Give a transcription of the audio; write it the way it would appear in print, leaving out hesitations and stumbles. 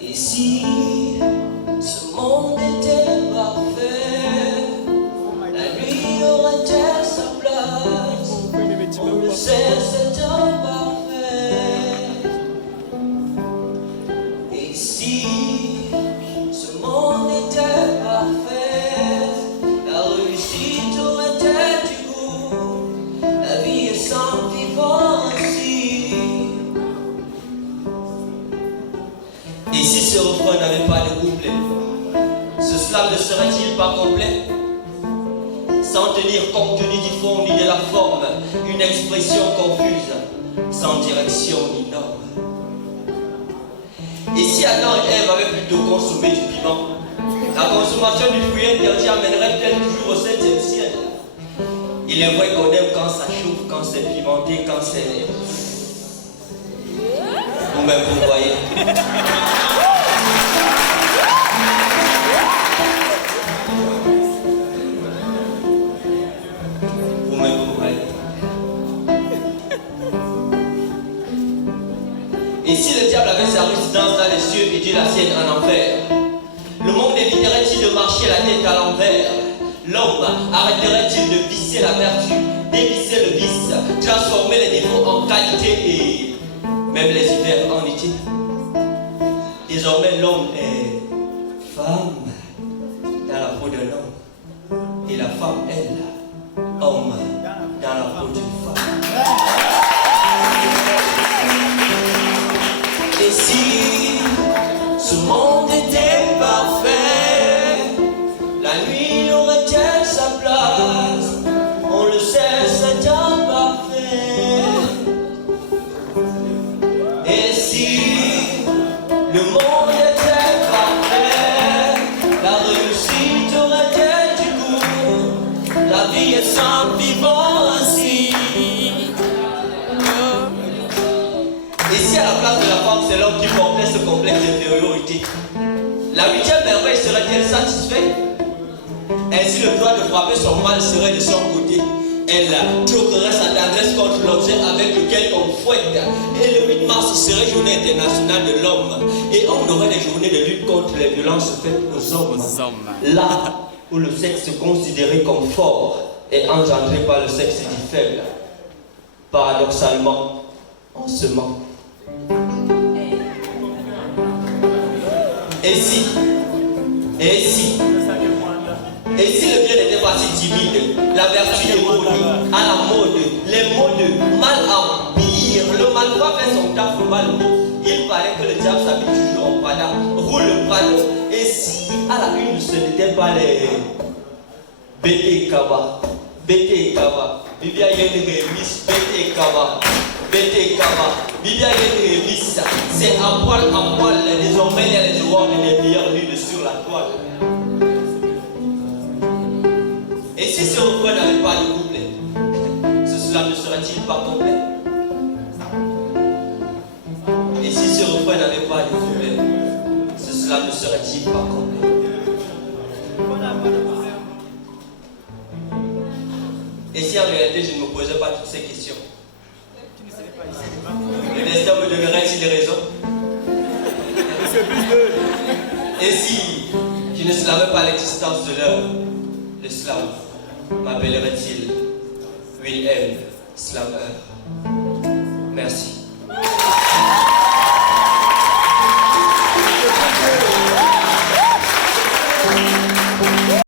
Et si ce monde était parfait, la nuit aurait-elle sa place? On le sait, c'est imparfait. Et si ce monde était parfait, la réussite aurait-elle du goût? La vie est simple, vivant ainsi. Et si ce refrain n'avait pas de couplet, ce slam ne serait-il pas complet? Sans tenir compte ni du fond ni de la forme, une expression confuse, sans direction ni norme. Et si Adam et Ève avaient plutôt consommé du piment, la consommation du fruit interdit amènerait-elle toujours au 7e ciel? Il est vrai qu'on aime quand ça chauffe, quand c'est pimenté, quand c'est... Vous-même vous voyez. Et si le diable avait sa résidence dans les cieux et Dieu la sienne en enfer, le monde éviterait-il de marcher la tête à l'envers? L'homme arrêterait-il de visser la vertu, dévisser le vice, transformer les défauts en qualité et même les hivers en été? Désormais l'homme est femme dans la peau d'un homme et la femme, elle, homme dans la peau d'une femme. Et si ce monde était parfait, la nuit aurait-elle sa place? On le sait, c'est imparfait. Et si le monde était parfait, la réussite aurait-elle du goût? La vie est simple, vivant ainsi. Et si à la place de la femme, c'est l'homme qui portait ce complexe d'infériorité, la 8e merveille serait-elle satisfaite? Ainsi le droit de frapper son mal serait de son côté. Elle choquerait sa tendresse contre l'objet avec lequel on fouette. Et le 8 mars serait journée internationale de l'homme. Et on aurait des journées de lutte contre les violences faites aux hommes. Là où le sexe considéré comme fort est engendré par le sexe dit faible. Paradoxalement, on se ment. Et si le bien n'était pas si timide, la vertu démonie, à la mode, les modes, mal à pire, le malfrat fait son taf mal beau. Il paraît que le diable s'habille toujours en Prada, roule le Prado. Et si à la une ce n'était pas les BT Kaba, Bibia Yéné Miss BT Kaba, Bibia Yéné Miss, c'est à poil, désormais il y a les joueurs des meilleures lunes sur la toile. Et si ce refrain n'avait pas de couplet, cela ne serait-il pas complet? Et si ce refrain n'avait pas de couplet, cela ne serait-il pas complet? Et si en réalité je ne me posais pas toutes ces questions, le destin me donnerait-il des raisons? Et si je ne slavais pas l'existence de l'heure, le slave m'appellerait-il Wilhelm Slammer? Merci.